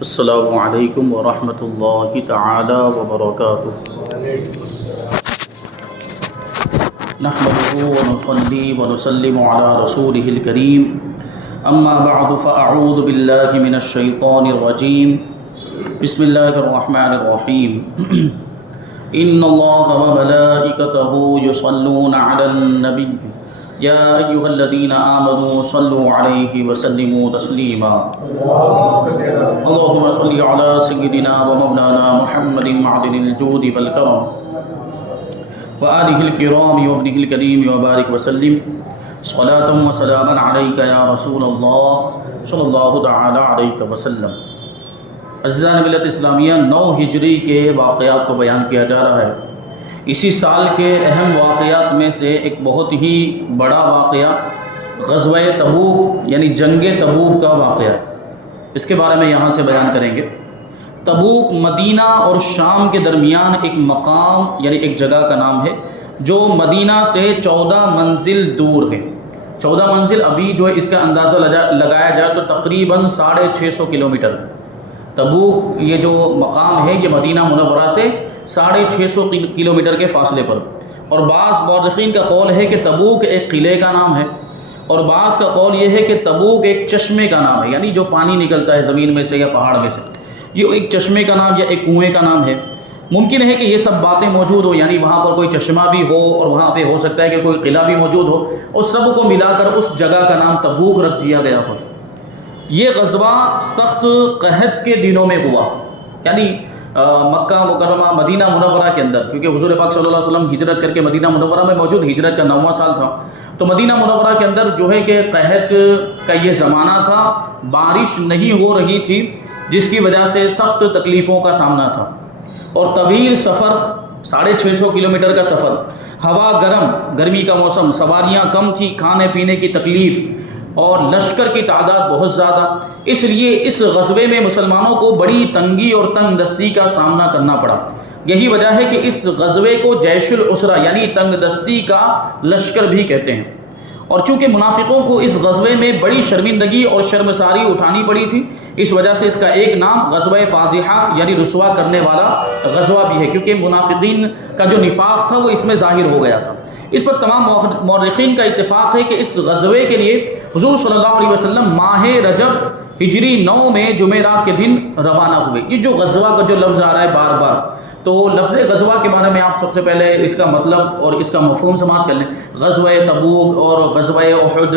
السلام علیکم ورحمۃ اللہ تعالی وبرکاتہ۔ نحمده ونصلي ونسلم على رسوله الكريم اما بعد فاعوذ بالله من الشيطان الرجيم بسم الله الرحمن الرحيم ان الله وملائكته يصلون على النبي يا ايها الذين امنوا صلوا عليه وسلموا تسليما اللهم صل على سيدنا ومولانا محمد معدن الجود والكرم وآله الكرام وابنه الكريم وبارك وسلم صلاة وسلاما عليك يا رسول الله صلی اللہ تعالی علیہ وسلم۔ عزیزان ملت اسلامیہ، 9 ہجری کے واقعات کو بیان کیا جا رہا ہے۔ اسی سال کے اہم واقعات میں سے ایک بہت ہی بڑا واقعہ غزوہ تبوک یعنی جنگ تبوک کا واقعہ ہے۔ اس کے بارے میں یہاں سے بیان کریں گے۔ تبوک مدینہ اور شام کے درمیان ایک مقام یعنی ایک جگہ کا نام ہے جو مدینہ سے 14 منزل دور ہے۔ 14 منزل ابھی جو ہے اس کا اندازہ لگایا جائے تو تقریباً 650 کلومیٹر ہے۔ تبوک یہ جو مقام ہے یہ مدینہ منورہ سے 650 کلومیٹر کے فاصلے پر، اور بعض مورخین کا قول ہے کہ تبوک ایک قلعے کا نام ہے، اور بعض کا قول یہ ہے کہ تبوک ایک چشمے کا نام ہے، یعنی جو پانی نکلتا ہے زمین میں سے یا پہاڑ میں سے، یہ ایک چشمے کا نام یا ایک کنویں کا نام ہے۔ ممکن ہے کہ یہ سب باتیں موجود ہو، یعنی وہاں پر کوئی چشمہ بھی ہو اور وہاں پہ ہو سکتا ہے کہ کوئی قلعہ بھی موجود ہو، اور سب کو ملا کر اس جگہ کا نام تبوک رکھ دیا گیا ہو۔ یہ غزوہ سخت قحط کے دنوں میں ہوا، یعنی مکہ مکرمہ مدینہ منورہ کے اندر، کیونکہ حضور پاک صلی اللہ علیہ وسلم ہجرت کر کے مدینہ منورہ میں موجود، ہجرت کا 9واں سال تھا، تو مدینہ منورہ کے اندر جو ہے کہ قحط کا یہ زمانہ تھا، بارش نہیں ہو رہی تھی، جس کی وجہ سے سخت تکلیفوں کا سامنا تھا، اور طویل سفر 650 کلومیٹر کا سفر، ہوا گرمی کا موسم، سواریاں کم تھی، کھانے پینے کی تکلیف، اور لشکر کی تعداد بہت زیادہ۔ اس لیے اس غزوے میں مسلمانوں کو بڑی تنگی اور تنگ دستی کا سامنا کرنا پڑا۔ یہی وجہ ہے کہ اس غزوے کو جیش العسرہ یعنی تنگ دستی کا لشکر بھی کہتے ہیں۔ اور چونکہ منافقوں کو اس غزوے میں بڑی شرمندگی اور شرمساری اٹھانی پڑی تھی، اس وجہ سے اس کا ایک نام غزوہ فاضحہ یعنی رسوا کرنے والا غزوہ بھی ہے، کیونکہ منافقین کا جو نفاق تھا وہ اس میں ظاہر ہو گیا تھا۔ اس پر تمام مورخین کا اتفاق ہے کہ اس غزوے کے لیے حضور صلی اللہ علیہ وسلم ماہ رجب ہجری 9 میں جمعرات کے دن روانہ ہوئے۔ یہ جو غزوہ کا جو لفظ آ رہا ہے بار بار، تو لفظ غزوہ کے بارے میں آپ سب سے پہلے اس کا مطلب اور اس کا مفہوم سماعت کر لیں۔ غزوہ تبوک اور غزوہ احد،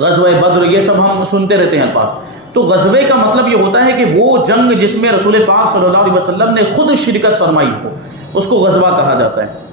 غزوہ بدر، یہ سب ہم سنتے رہتے ہیں الفاظ۔ تو غزوے کا مطلب یہ ہوتا ہے کہ وہ جنگ جس میں رسول پاک صلی اللہ علیہ وسلم نے خود شرکت فرمائی ہو، اس کو غزوہ کہا جاتا ہے۔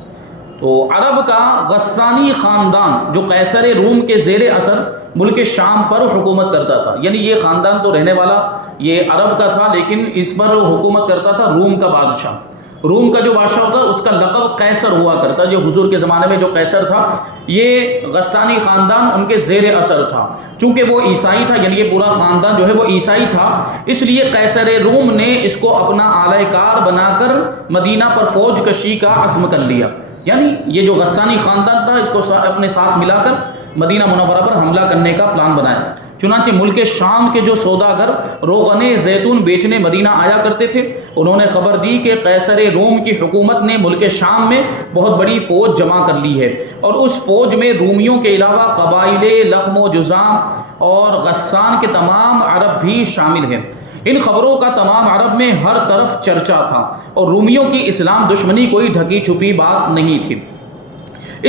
تو عرب کا غسانی خاندان جو قیصر روم کے زیر اثر ملک شام پر حکومت کرتا تھا، یعنی یہ خاندان تو رہنے والا یہ عرب کا تھا، لیکن اس پر حکومت کرتا تھا روم کا بادشاہ۔ روم کا جو بادشاہ ہوتا اس کا لقب قیصر ہوا کرتا، جو حضور کے زمانے میں جو قیصر تھا، یہ غسانی خاندان ان کے زیر اثر تھا۔ چونکہ وہ عیسائی تھا، یعنی یہ پورا خاندان جو ہے وہ عیسائی تھا، اس لیے قیصر روم نے اس کو اپنا اعلی کار بنا کر مدینہ پر فوج کشی کا عزم کر لیا۔ یعنی یہ جو غسانی خاندان تھا اس کو اپنے ساتھ ملا کر مدینہ منورہ پر حملہ کرنے کا پلان بنایا۔ چنانچہ ملک شام کے جو سوداگر روغن زیتون بیچنے مدینہ آیا کرتے تھے، انہوں نے خبر دی کہ قیصر روم کی حکومت نے ملک شام میں بہت بڑی فوج جمع کر لی ہے، اور اس فوج میں رومیوں کے علاوہ قبائل لخم و جذام اور غسان کے تمام عرب بھی شامل ہیں۔ ان خبروں کا تمام عرب میں ہر طرف چرچا تھا، اور رومیوں کی اسلام دشمنی کوئی ڈھکی چھپی بات نہیں تھی،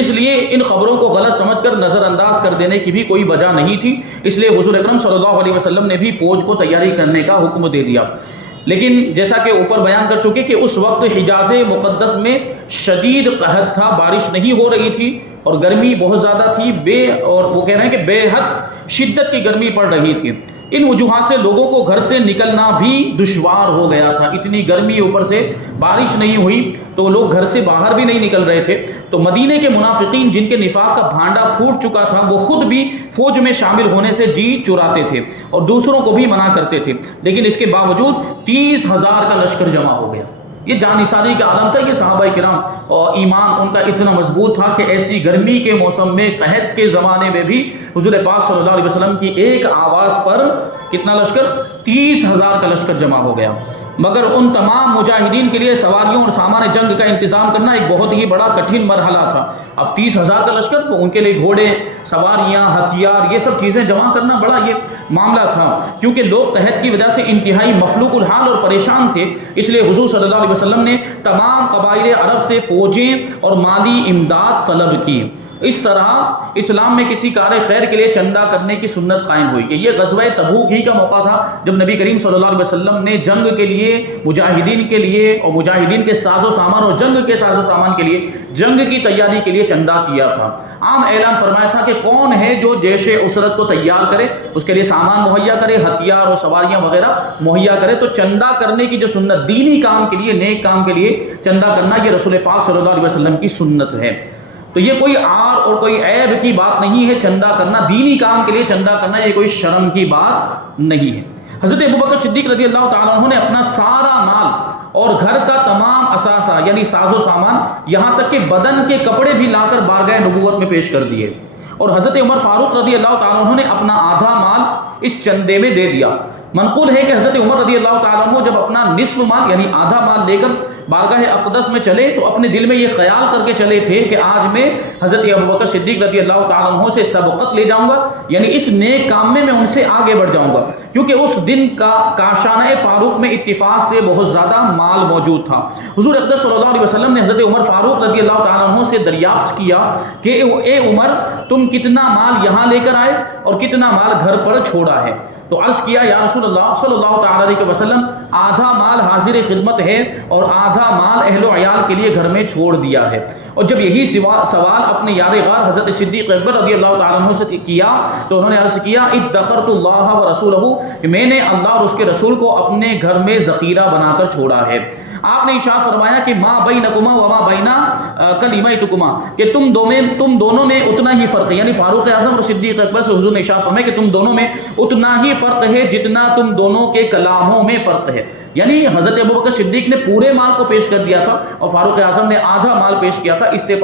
اس لیے ان خبروں کو غلط سمجھ کر نظر انداز کر دینے کی بھی کوئی وجہ نہیں تھی۔ اس لیے حضور اکرم صلی اللہ علیہ وسلم نے بھی فوج کو تیاری کرنے کا حکم دے دیا۔ لیکن جیسا کہ اوپر بیان کر چکے کہ اس وقت حجاز مقدس میں شدید قحط تھا، بارش نہیں ہو رہی تھی، اور گرمی بہت زیادہ تھی، اور وہ کہہ رہے ہیں کہ بے حد شدت کی گرمی پڑ رہی تھی۔ ان وجوہات سے لوگوں کو گھر سے نکلنا بھی دشوار ہو گیا تھا، اتنی گرمی، اوپر سے بارش نہیں ہوئی تو لوگ گھر سے باہر بھی نہیں نکل رہے تھے۔ تو مدینے کے منافقین جن کے نفاق کا بھانڈا پھوٹ چکا تھا، وہ خود بھی فوج میں شامل ہونے سے جی چراتے تھے اور دوسروں کو بھی منع کرتے تھے، لیکن اس کے باوجود 30,000 کا لشکر جمع ہو گیا۔ یہ جانثاری کا عالم تھا۔ یہ صحابہ کرام اور ایمان ان کا اتنا مضبوط تھا کہ ایسی گرمی کے موسم میں، قحط کے زمانے میں بھی حضور پاک صلی اللہ علیہ وسلم کی ایک آواز پر کتنا لشکر؟ 30,000 کا لشکر جمع ہو گیا، مگر ان تمام مجاہدین کے لیے سواریوں اور سامان جنگ کا انتظام کرنا ایک بہت ہی بڑا کٹھن مرحلہ تھا۔ اب 30,000 کا لشکر، تو ان کے لیے گھوڑے، سواریاں، ہتھیار، یہ سب چیزیں جمع کرنا بڑا یہ معاملہ تھا، کیونکہ لوگ قحط کی وجہ سے انتہائی مفلوق الحال اور پریشان تھے۔ اس لیے حضور صلی اللہ علیہ وسلم نے تمام قبائل عرب سے فوجیں اور مالی امداد طلب کی۔ اس طرح اسلام میں کسی کار خیر کے لیے چندہ کرنے کی سنت قائم ہوئی کہ یہ غزوہ تبوک ہی کا موقع تھا جب نبی کریم صلی اللہ علیہ وسلم نے جنگ کے لیے، مجاہدین کے لیے اور مجاہدین کے ساز و سامان اور جنگ کے ساز و سامان کے لیے، جنگ کی تیاری کے لیے چندہ کیا تھا۔ عام اعلان فرمایا تھا کہ کون ہے جو جیش اسرت کو تیار کرے، اس کے لیے سامان مہیا کرے، ہتھیار اور سواریاں وغیرہ مہیا کرے۔ تو چندہ کرنے کی جو سنت، دینی کام کے لیے، نیک کام کے لیے چندہ کرنا، یہ رسول پاک صلی اللہ علیہ وسلم کی سنت ہے۔ تو یہ کوئی عار اور کوئی عیب کی بات نہیں ہے، چندہ کرنا، دینی کام کے لیے چندہ کرنا یہ کوئی شرم کی بات نہیں ہے۔ حضرت ابوبکر صدیق رضی اللہ تعالیٰ عنہ نے اپنا سارا مال اور گھر کا تمام اثاثہ یعنی ساز و سامان، یہاں تک کہ بدن کے کپڑے بھی لا کر بارگاہ نبوت میں پیش کر دیے، اور حضرت عمر فاروق رضی اللہ تعالیٰ عنہ نے اپنا آدھا مال اس چندے میں دے دیا۔ منقول ہے کہ حضرت عمر رضی اللہ تعالیٰ عنہ جب اپنا نصف مال یعنی آدھا مال لے کر بارگاہ اقدس میں چلے تو اپنے دل میں یہ خیال کر کے چلے تھے کہ آج میں حضرت ابوبکر صدیق رضی اللہ تعالیٰ عنہ سے سبقت لے جاؤں گا، یعنی اس نیک کام میں ان سے آگے بڑھ جاؤں گا، کیونکہ اس دن کا کاشانہ فاروق میں اتفاق سے بہت زیادہ مال موجود تھا۔ حضور اقدس صلی اللہ علیہ وسلم نے حضرت عمر فاروق رضی اللہ تعالیٰ عنہ سے دریافت کیا کہ اے عمر، تم کتنا مال یہاں لے کر آئے اور کتنا مال گھر پر چھوڑا ہے؟ تو عرض کیا یا رسول اللہ صلی اللہ تعالیٰ علیہ وسلم، آدھا مال حاضر خدمت ہے اور آدھا مال اہل و عیال کے لیے گھر میں چھوڑ دیا ہے۔ اور جب یہی سوال اپنے یار غار حضرت صدیق اکبر رضی اللہ تعالیٰ عنہ سے کیا تو انہوں نے عرض کیا ادخرت اللہ و رسولہ، کہ میں نے اللہ اور اس کے رسول کو اپنے گھر میں ذخیرہ بنا کر چھوڑا ہے۔ آپ نے ارشاد فرمایا کہ ما بینکما وما بینا کلیمتکما، کہ تم دونوں میں اتنا ہی فرق ہے، یعنی فاروق اعظم اور صدیق اکبر سے حضور نے ارشاد فرمایا کہ تم دونوں میں اتنا ہی فرق ہے جتنا تم دونوں کے کلاموں میں فرق ہے۔ یعنی حضرت ابوبکر صدیق نے پورے مال کو پیش کر دیا تھا اور فاروق اعظم نے آدھا مال پیش کیا تھا۔ اس سے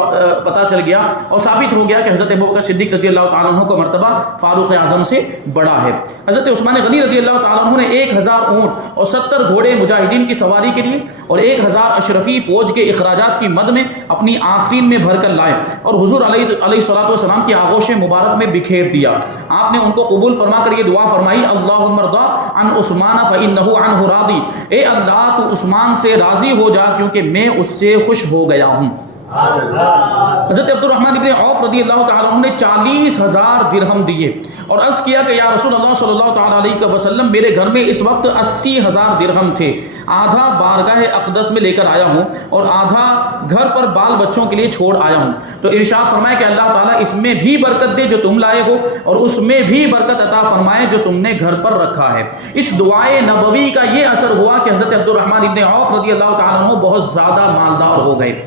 پتہ چل گیا اور ثابت ہو گیا کہ حضرت ابوبکر صدیق رضی اللہ تعالیٰ عنہ کا مرتبہ فاروق اعظم سے بڑا ہے۔ حضرت عثمان غنی رضی اللہ تعالیٰ عنہ نے 1000 اونٹ اور 70 گھوڑے مجاہدین کی سواری کے لیے اور 1000 اشرفی فوج کے اخراجات کی مد میں اپنی آستین میں بھر کر لائے اور حضور علیہ الصلوۃ والسلام کی آغوش مبارک میں بکھیر دیا۔ آپ نے ان کو قبول فرما کر یہ دعا فرمائی، اللہم ارضا عن عثمان فإنہ عنہ راضی، اے اللہ تو عثمان سے راضی ہو جا کیونکہ میں اس سے خوش ہو گیا ہوں۔ حضرت عبد الرحمن ابن عوف رضی اللہ تعالیٰ عنہ نے 40,000 درہم دیے اور عرض کیا کہ یا رسول اللہ صلی اللہ تعالیٰ علیہ وسلم، میرے گھر میں اس وقت 80,000 درہم تھے، آدھا بارگاہ اقدس میں لے کر آیا ہوں اور آدھا گھر پر بال بچوں کے لیے چھوڑ آیا ہوں۔ تو ارشاد فرمائے کہ اللہ تعالیٰ اس میں بھی برکت دے جو تم لائے ہو اور اس میں بھی برکت عطا فرمائے جو تم نے گھر پر رکھا ہے۔ اس دعائے نبوی کا یہ اثر ہوا کہ حضرت عبد الرحمن ابن عوف رضی اللہ تعالیٰ عنہ بہت زیادہ مالدار ہو گئے۔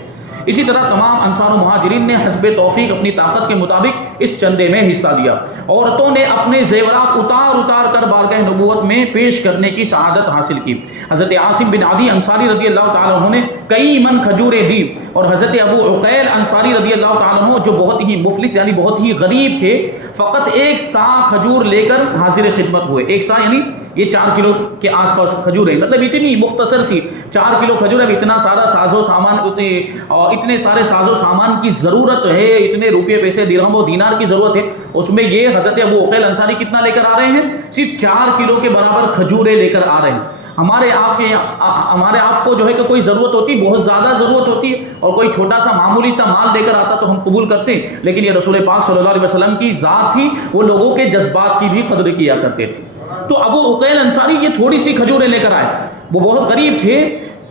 اسی طرح تمام انصار و مہاجرین نے حسب توفیق اپنی طاقت کے مطابق اس چندے میں حصہ لیا۔ عورتوں نے اپنے زیورات اتار کر بارگاہ نبوت میں پیش کرنے کی سعادت حاصل کی۔ حضرت عاصم بن عدی انصاری رضی اللہ تعالیٰ عنہ نے کئی من کھجوریں دی اور حضرت ابو عقیل انصاری رضی اللہ تعالیٰ عنہ جو بہت ہی مفلس یعنی بہت ہی غریب تھے، فقط 1 سا کھجور لے کر حاضر خدمت ہوئے۔ 1 سا یعنی یہ 4 کلو کے آس پاس کھجوریں، مطلب اتنی مختصر سی 4 کلو کھجور، اب اتنا سارا ساز و سامان اتنے سارے ساز و سامان کی ضرورت ہے، اتنے روپے پیسے درہم و دینار کی ضرورت ہے، اس میں یہ حضرت ابو عقیل انصاری کتنا لے کر آ رہے ہیں؟ صرف 4 کلو کے برابر کھجوریں لے کر آ رہے ہیں۔ ہمارے آپ کو جو ہے کہ کوئی ضرورت ہوتی، بہت زیادہ ضرورت ہوتی اور کوئی چھوٹا سا معمولی سا مال لے کر آتا تو ہم قبول کرتے، لیکن یہ رسول پاک صلی اللہ علیہ وسلم کی ذات تھی، وہ لوگوں کے جذبات کی بھی قدر کیا کرتے تھے۔ تو ابو عقیل انصاری یہ تھوڑی سی کھجوریں لے کر آئے، وہ بہت غریب تھے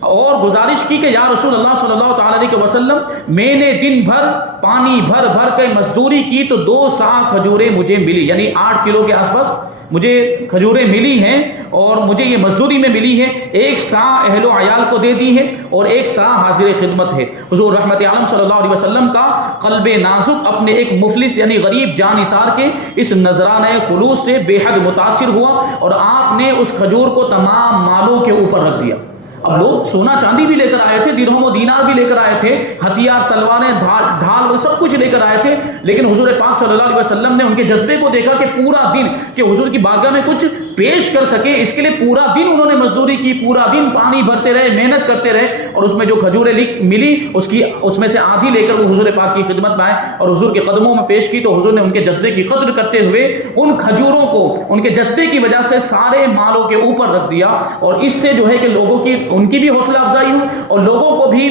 اور گزارش کی کہ یا رسول اللہ صلی اللہ تعالیٰ علیہ وسلم، میں نے دن بھر پانی بھر کے مزدوری کی تو 2 سا کھجوریں مجھے ملی، یعنی 8 کلو کے آس پاس مجھے کھجوریں ملی ہیں اور مجھے یہ مزدوری میں ملی ہے۔ 1 سا اہل و عیال کو دے دی ہے اور 1 سا حاضر خدمت ہے۔ حضور رحمت عالم صلی اللہ علیہ وسلم کا قلب نازک اپنے ایک مفلس یعنی غریب جان نثار کے اس نذرانہ خلوص سے بے حد متاثر ہوا اور آپ نے اس کھجور کو تمام مالوں کے اوپر رکھ دیا۔ اب لوگ سونا چاندی بھی لے کر آئے تھے، درہم و دینار بھی لے کر آئے تھے، ہتھیار، تلواریں، ڈھال، وہ سب کچھ لے کر آئے تھے، لیکن حضور پاک صلی اللہ علیہ وسلم نے ان کے جذبے کو دیکھا کہ پورا دن کہ حضور کی بارگاہ میں کچھ پیش کر سکیں اس کے لیے پورا دن انہوں نے مزدوری کی، پورا دن پانی بھرتے رہے، محنت کرتے رہے، اور اس میں جو کھجوریں ملی اس میں سے آدھی لے کر وہ حضور پاک کی خدمت میں آئے اور حضور کے قدموں میں پیش کی، تو حضور نے ان کے جذبے کی قدر کرتے ہوئے ان کھجوروں کو ان کے جذبے کی وجہ سے سارے مالوں کے اوپر رکھ دیا، اور اس سے جو ہے کہ لوگوں کی ان کی بھی حوصلہ افزائی ہوئی اور لوگوں کو بھی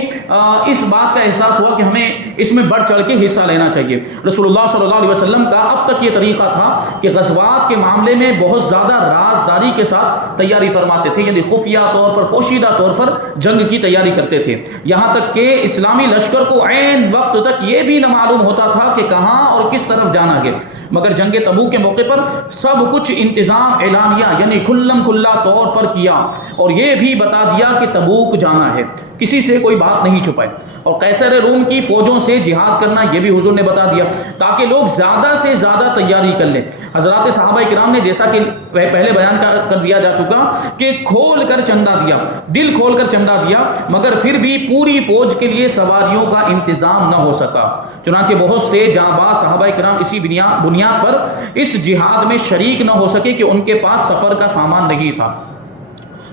اس بات کا احساس ہوا کہ ہمیں اس میں بڑھ چڑھ کے حصہ لینا چاہیے۔ رسول اللہ صلی اللہ علیہ وسلم کا اب تک یہ طریقہ تھا کہ غزوات کے معاملے میں بہت زیادہ رازداری کے ساتھ تیاری فرماتے تھے، یعنی خفیہ طور پر، پوشیدہ طور پر جنگ کی تیاری کرتے تھے، یہاں تک کہ اسلامی لشکر کو عین وقت تک یہ بھی نہ معلوم ہوتا تھا کہ کہاں اور کس طرف جانا ہے، مگر جنگ تبوک کے موقع پر سب کچھ انتظام اعلانیہ یعنی کھلم کھلا طور پر کیا، اور یہ بھی بتا دیا کہ تبوک جانا ہے، کسی سے کوئی بات نہیں چھپائے، اور قیصر روم کی فوجوں سے جہاد کرنا یہ بھی حضور نے بتا دیا تاکہ لوگ زیادہ سے زیادہ تیاری کر لیں۔ حضرات صحابہ کرام نے جیسا کہ پہلے بیان کر دیا جا چکا کہ کھول کر چندہ دیا، دل کھول کر چندہ دیا، مگر پھر بھی پوری فوج کے لیے سواریوں کا انتظام نہ ہو سکا، چنانچہ بہت سے جانباز صحابہ کرام اسی بنیاد پر اس جہاد میں شریک نہ ہو سکے کہ ان کے پاس سفر کا سامان نہیں تھا۔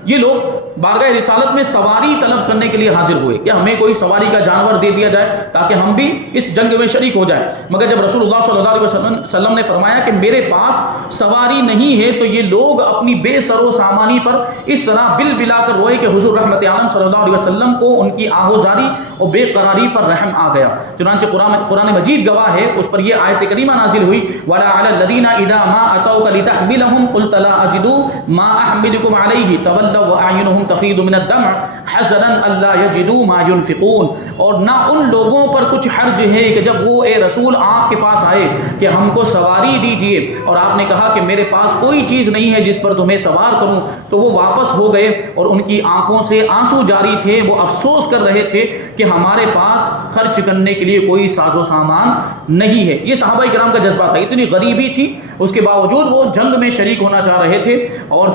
یہ لوگ بارگاہ رسالت میں سواری طلب کرنے کے لیے حاضر ہوئے کہ ہمیں کوئی سواری کا جانور دے دیا جائے تاکہ ہم بھی اس جنگ میں شریک ہو جائیں، مگر جب رسول اللہ صلی اللہ علیہ وسلم نے فرمایا کہ میرے پاس سواری نہیں ہے، تو یہ لوگ اپنی بے سر و سامانی پر اس طرح بل بلا کر روئے کہ حضور رحمت عالم صلی اللہ علیہ وسلم کو ان کی آہوزاری اور بے قراری پر رحم آ گیا، چنانچہ قرآن مجید گواہ ہے، اس پر یہ آیت کریمہ نازل ہوئی وَلَا عَلَى الَّذِينَ إِذَا مَا أَتَوْكَ لِتَحْمِلَهُمْ قُلْتَ لَا أَجِدُوا مَا أَحْمِلُكُمْ عَلَيْهِ تَوَلَّوْا وَأَعْيُنُهُمْ تفيض من الدمع حزنا الا يجدوا ما ينفقون، اور نہ ان لوگوں پر کچھ حرج ہے کہ جب وہ اے رسول آپ کے پاس آئے کہ ہم کو سواری دیجئے، اور آپ نے کہا کہ میرے پاس کوئی چیز نہیں ہے جس پر تمہیں سوار کروں، تو وہ واپس ہو گئے اور ان کی آنکھوں سے آنسو جاری تھے، وہ افسوس کر رہے تھے کہ ہمارے پاس خرچ کرنے کے لیے کوئی ساز و سامان نہیں ہے۔ یہ صحابہ کرام کا جذبہ تھا، اتنی غریبی تھی، اس کے باوجود وہ جنگ میں شریک ہونا چاہ رہے تھے اور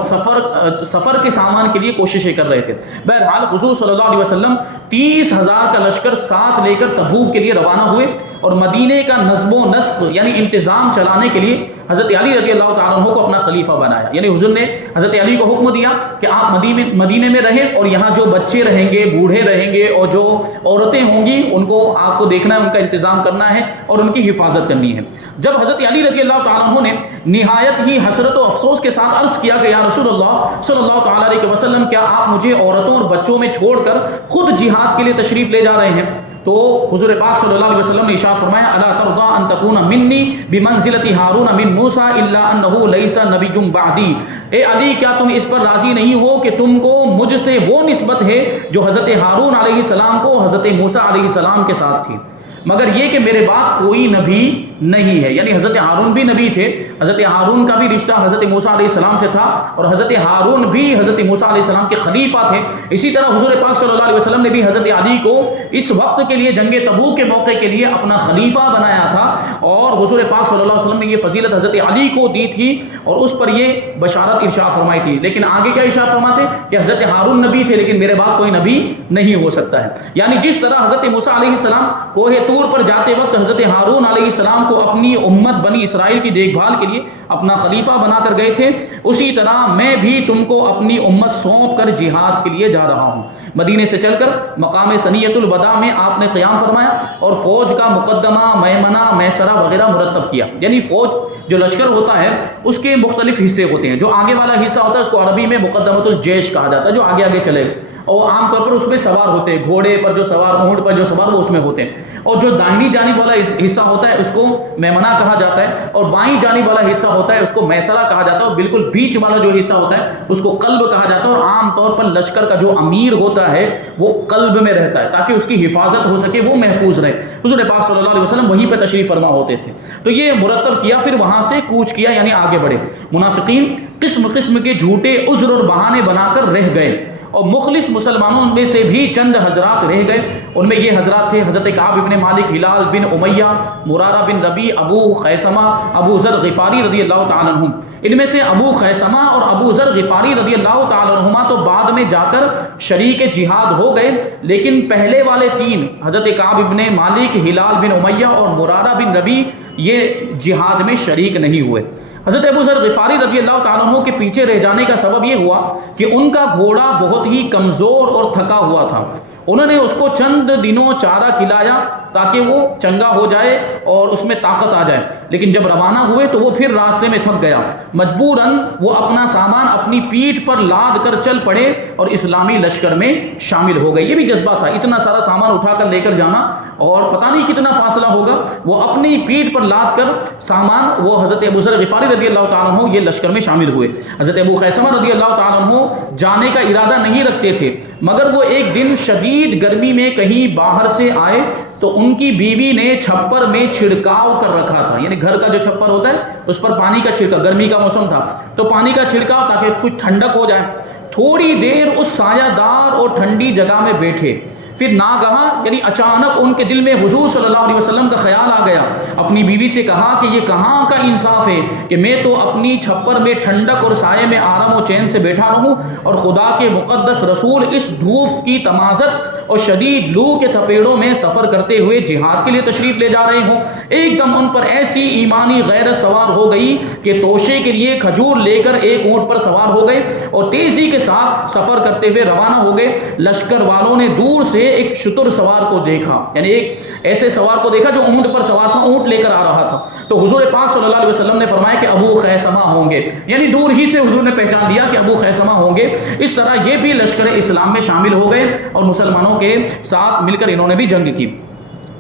سفر کے سامان کے لیے کوششیں کر رہے تھے۔ بہرحال حضور صلی اللہ علیہ وسلم 30,000 کا لشکر ساتھ لے کر تبوک کے لیے روانہ ہوئے، اور مدینے کا نظم و نسق یعنی انتظام چلانے کے لیے حضرت علی رضی اللہ تعالیٰ عنہ کو اپنا خلیفہ بنایا، یعنی حضور نے حضرت علی کو حکم دیا کہ آپ مدینے میں رہیں، اور یہاں جو بچے رہیں گے، بوڑھے رہیں گے، اور جو عورتیں ہوں گی ان کو آپ کو دیکھنا ہے، ان کا انتظام کرنا ہے اور ان کی حفاظت کرنی ہے۔ جب حضرت علی رضی اللہ تعالیٰ عنہ نے نہایت ہی حسرت و افسوس کے ساتھ عرض کیا کہ یا رسول اللہ صلی اللہ تعالیٰ علیہ وسلم، کیا آپ مجھے عورتوں اور بچوں میں چھوڑ کر خود جہاد کے لیے تشریف لے جا رہے ہیں؟ تو حضور پاک صلی اللہ علیہ وسلم نے ارشاد فرمایا الا ترضى ان تكون مني بمنزلة هارون من موسى الا انه ليس نبي بعدي، اے علی کیا تم اس پر راضی نہیں ہو کہ تم کو مجھ سے وہ نسبت ہے جو حضرت ہارون علیہ السلام کو حضرت موسیٰ علیہ السلام کے ساتھ تھی، مگر یہ کہ میرے بعد کوئی نبی نہیں ہے، یعنی حضرت ہارون بھی نبی تھے، حضرت ہارون کا بھی رشتہ حضرت موسیٰ علیہ السلام سے تھا، اور حضرت ہارون بھی حضرت موسیٰ علیہ السلام کے خلیفہ تھے۔ اسی طرح حضور پاک صلی اللہ علیہ وسلم نے بھی حضرت علی کو اس وقت کے لیے جنگ تبوک کے موقع کے لیے اپنا خلیفہ بنایا تھا، اور حضور پاک صلی اللہ علیہ وسلم نے یہ فضیلت حضرت علی کو دی تھی اور اس پر یہ بشارت ارشاد فرمائی تھی۔ لیکن آگے کیا ارشاد فرماتے کہ حضرت ہارون نبی تھے لیکن میرے بعد کوئی نبی نہیں ہو سکتا ہے، یعنی جس طرح حضرت موسیٰ علیہ السلام کوہ طور پر جاتے وقت حضرت ہارون علیہ السلام کو اپنی امت بنی اسرائیل کی دیکھ بھال کے لیے اپنا خلیفہ بنا کر گئے تھے، اسی طرح میں بھی تم کو اپنی امت سونپ کر جہاد کے لیے جا رہا ہوں۔ مدینے سے چل کر مقام سنیت الوداع میں آپ نے قیام فرمایا اور فوج کا مقدمہ، میمنہ، میسرہ وغیرہ مرتب کیا، یعنی فوج جو لشکر ہوتا ہے اس کے مختلف حصے ہوتے ہیں، جو آگے والا حصہ ہوتا ہے اس کو عربی میں مقدمۃ الجیش کہا جاتا ہے، جو آگے آگے چلے، اور عام طور پر اس میں سوار ہوتے ہیں، گھوڑے پر جو سوار، اونٹ پر جو سوار، وہ اس میں ہوتے ہیں، اور جو دائنی جانب والا حصہ ہوتا ہے اس کو میمنہ کہا جاتا ہے، اور بائیں جانب والا حصہ ہوتا ہے اس کو میسرہ کہا جاتا ہے، اور بالکل بیچ والا جو حصہ ہوتا ہے اس کو قلب کہا جاتا ہے، اور عام طور پر لشکر کا جو امیر ہوتا ہے وہ قلب میں رہتا ہے تاکہ اس کی حفاظت ہو سکے، وہ محفوظ رہے۔ حضور پاک صلی اللہ علیہ وسلم وہیں پہ تشریف فرما ہوتے تھے، تو یہ مرتب کیا، پھر وہاں سے کوچ کیا، یعنی آگے بڑھے۔ منافقین قسم قسم کے جھوٹے عذر اور بہانے بنا کر رہ گئے، اور مخلص مسلمانوں میں سے بھی چند حضرات رہ گئے، ان میں یہ حضرات تھے حضرت کعب بن مالک، ہلال بن امیہ، مرارہ بن ربیع، ابو خیثمہ، ابو ذر غفاری رضی اللہ تعالیٰ عنہم۔ ان میں سے ابو خیثمہ اور ابو ذر غفاری رضی اللہ تعالیٰ عنہما تو بعد میں جا کر شریک جہاد ہو گئے، لیکن پہلے والے تین حضرت کعب بن مالک، ہلال بن امیہ اور مرارہ بن ربیع یہ جہاد میں شریک نہیں ہوئے۔ حضرت ابو ذر غفاری رضی اللہ تعالیٰ عنہ کے پیچھے رہ جانے کا سبب یہ ہوا کہ ان کا گھوڑا بہت ہی کمزور اور تھکا ہوا تھا. انہوں نے اس کو چند دنوں چارہ کھلایا تاکہ وہ چنگا ہو جائے اور اس میں طاقت آ جائے، لیکن جب روانہ ہوئے تو وہ پھر راستے میں تھک گیا. مجبوراً وہ اپنا سامان اپنی پیٹھ پر لاد کر چل پڑے اور اسلامی لشکر میں شامل ہو گئے. یہ بھی جذبہ تھا، اتنا سارا سامان اٹھا کر لے کر جانا اور پتہ نہیں کتنا فاصلہ ہوگا. وہ اپنی پیٹھ پر لاد کر سامان، وہ حضرت ابو ذر غفاری رضی اللہ تعالیٰ عنہ یہ لشکر میں شامل ہوئے. حضرت ابو خیثمہ رضی اللہ تعالیٰ عنہ جانے کا ارادہ نہیں رکھتے تھے، مگر وہ ایک دن شدید گرمی میں کہیں باہر سے آئے تو ان کی بیوی نے چھپر میں چھڑکاؤ کر رکھا تھا. یعنی گھر کا جو چھپر ہوتا ہے اس پر پانی کا چھڑکا، گرمی کا موسم تھا تو پانی کا چھڑکاؤ تاکہ کچھ ٹھنڈک ہو جائے. تھوڑی دیر اس سایہ دار اور ٹھنڈی جگہ میں بیٹھے، پھر ناگہاں یعنی اچانک ان کے دل میں حضور صلی اللہ علیہ وسلم کا خیال آ گیا. اپنی بیوی سے کہا کہ یہ کہاں کا انصاف ہے کہ میں تو اپنی چھپر میں ٹھنڈک اور سائے میں آرام و چین سے بیٹھا رہوں اور خدا کے مقدس رسول اس دھوپ کی تمازت اور شدید لو کے تھپیڑوں میں سفر کرتے ہوئے جہاد کے لیے تشریف لے جا رہے ہوں. ایک دم ان پر ایسی ایمانی غیرت سوار ہو گئی کہ توشے کے لیے کھجور لے کر ایک اونٹ پر سوار ہو گئے اور تیزی کے ساتھ سفر کرتے ہوئے روانہ ہو گئے. لشکر والوں نے دور سے ایک شتر سوار کو دیکھا، یعنی ایک ایسے سوار کو دیکھا جو اونٹ پر سوار تھا، اونٹ لے کر آ رہا تھا. تو حضور پاک صلی اللہ علیہ وسلم نے فرمایا کہ ابو خیثمہ ہوں گے، یعنی دور ہی سے حضور نے پہچان لیا کہ ابو خیثمہ ہوں گے. اس طرح یہ بھی لشکر اسلام میں شامل ہو گئے اور مسلمانوں کے ساتھ مل کر انہوں نے بھی جنگ کی.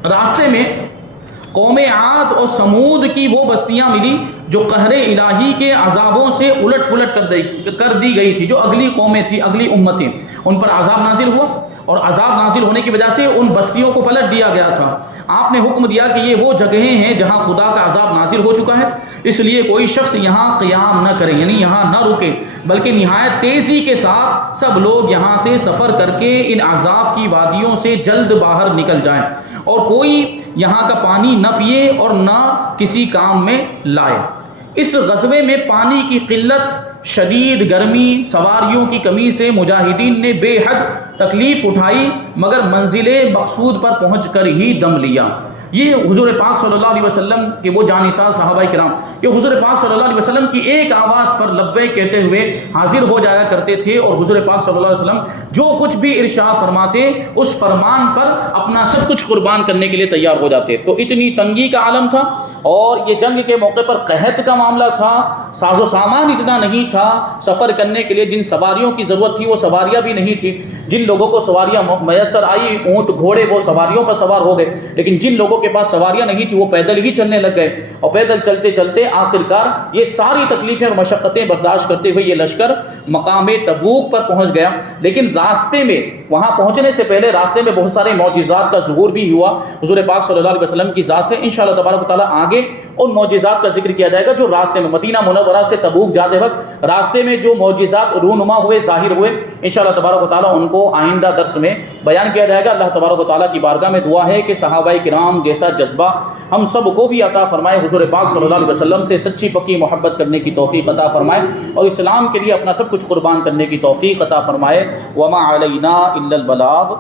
راستے میں قوم عاد اور سمود کی وہ بستیاں ملی جو قہر الہی کے عذابوں سے الٹ پلٹ کر دی گئی تھی. جو اگلی قومیں تھیں، اگلی امتیں، ان پر عذاب نازل ہوا اور عذاب نازل ہونے کی وجہ سے ان بستیوں کو پلٹ دیا گیا تھا. آپ نے حکم دیا کہ یہ وہ جگہیں ہیں جہاں خدا کا عذاب نازل ہو چکا ہے، اس لیے کوئی شخص یہاں قیام نہ کرے، یعنی یہاں نہ رکے، بلکہ نہایت تیزی کے ساتھ سب لوگ یہاں سے سفر کر کے ان عذاب کی وادیوں سے جلد باہر نکل جائیں اور کوئی یہاں کا پانی نہ پیے اور نہ کسی کام میں لائے. اس غزوے میں پانی کی قلت، شدید گرمی، سواریوں کی کمی سے مجاہدین نے بے حد تکلیف اٹھائی مگر منزل مقصود پر پہنچ کر ہی دم لیا. یہ حضور پاک صلی اللہ علیہ وسلم کے وہ جانثار صحابہ کرام کہ حضور پاک صلی اللہ علیہ وسلم کی ایک آواز پر لبیک کہتے ہوئے حاضر ہو جایا کرتے تھے اور حضور پاک صلی اللہ علیہ وسلم جو کچھ بھی ارشاد فرماتے اس فرمان پر اپنا سب کچھ قربان کرنے کے لیے تیار ہو جاتے. تو اتنی تنگی کا عالم تھا اور یہ جنگ کے موقع پر قحط کا معاملہ تھا، ساز و سامان اتنا نہیں تھا، سفر کرنے کے لیے جن سواریوں کی ضرورت تھی وہ سواریاں بھی نہیں تھی. جن لوگوں کو سواریاں میسر آئی، اونٹ گھوڑے، وہ سواریوں پر سوار ہو گئے، لیکن جن لوگوں کے پاس سواریاں نہیں تھی وہ پیدل ہی چلنے لگ گئے اور پیدل چلتے چلتے آخرکار یہ ساری تکلیفیں اور مشقتیں برداشت کرتے ہوئے یہ لشکر مقام تبوک پر پہنچ گیا. لیکن راستے میں، وہاں پہنچنے سے پہلے راستے میں بہت سارے معجزات کا ظہور بھی ہوا حضور پاک صلی اللہ علیہ وسلم کی ذات سے. انشاءاللہ تبارک و تعالیٰ آگے ان معجزات کا ذکر کیا جائے گا جو راستے میں مدینہ منورہ سے تبوک جاتے وقت راستے میں جو معجزات رونما ہوئے، ظاہر ہوئے، انشاءاللہ تبارک و تعالیٰ ان کو آئندہ درس میں بیان کیا جائے گا. اللہ تبارک و تعالیٰ کی بارگاہ میں دعا ہے کہ صحابہ کرام جیسا جذبہ ہم سب کو بھی عطا فرمائے، حضور پاک صلی اللہ علیہ وسلم سے سچی پکی محبت کرنے کی توفیق عطا فرمائے اور اسلام کے لیے اپنا سب کچھ قربان کرنے کی توفیق عطا فرمائے. وما علینا الا البلاغ.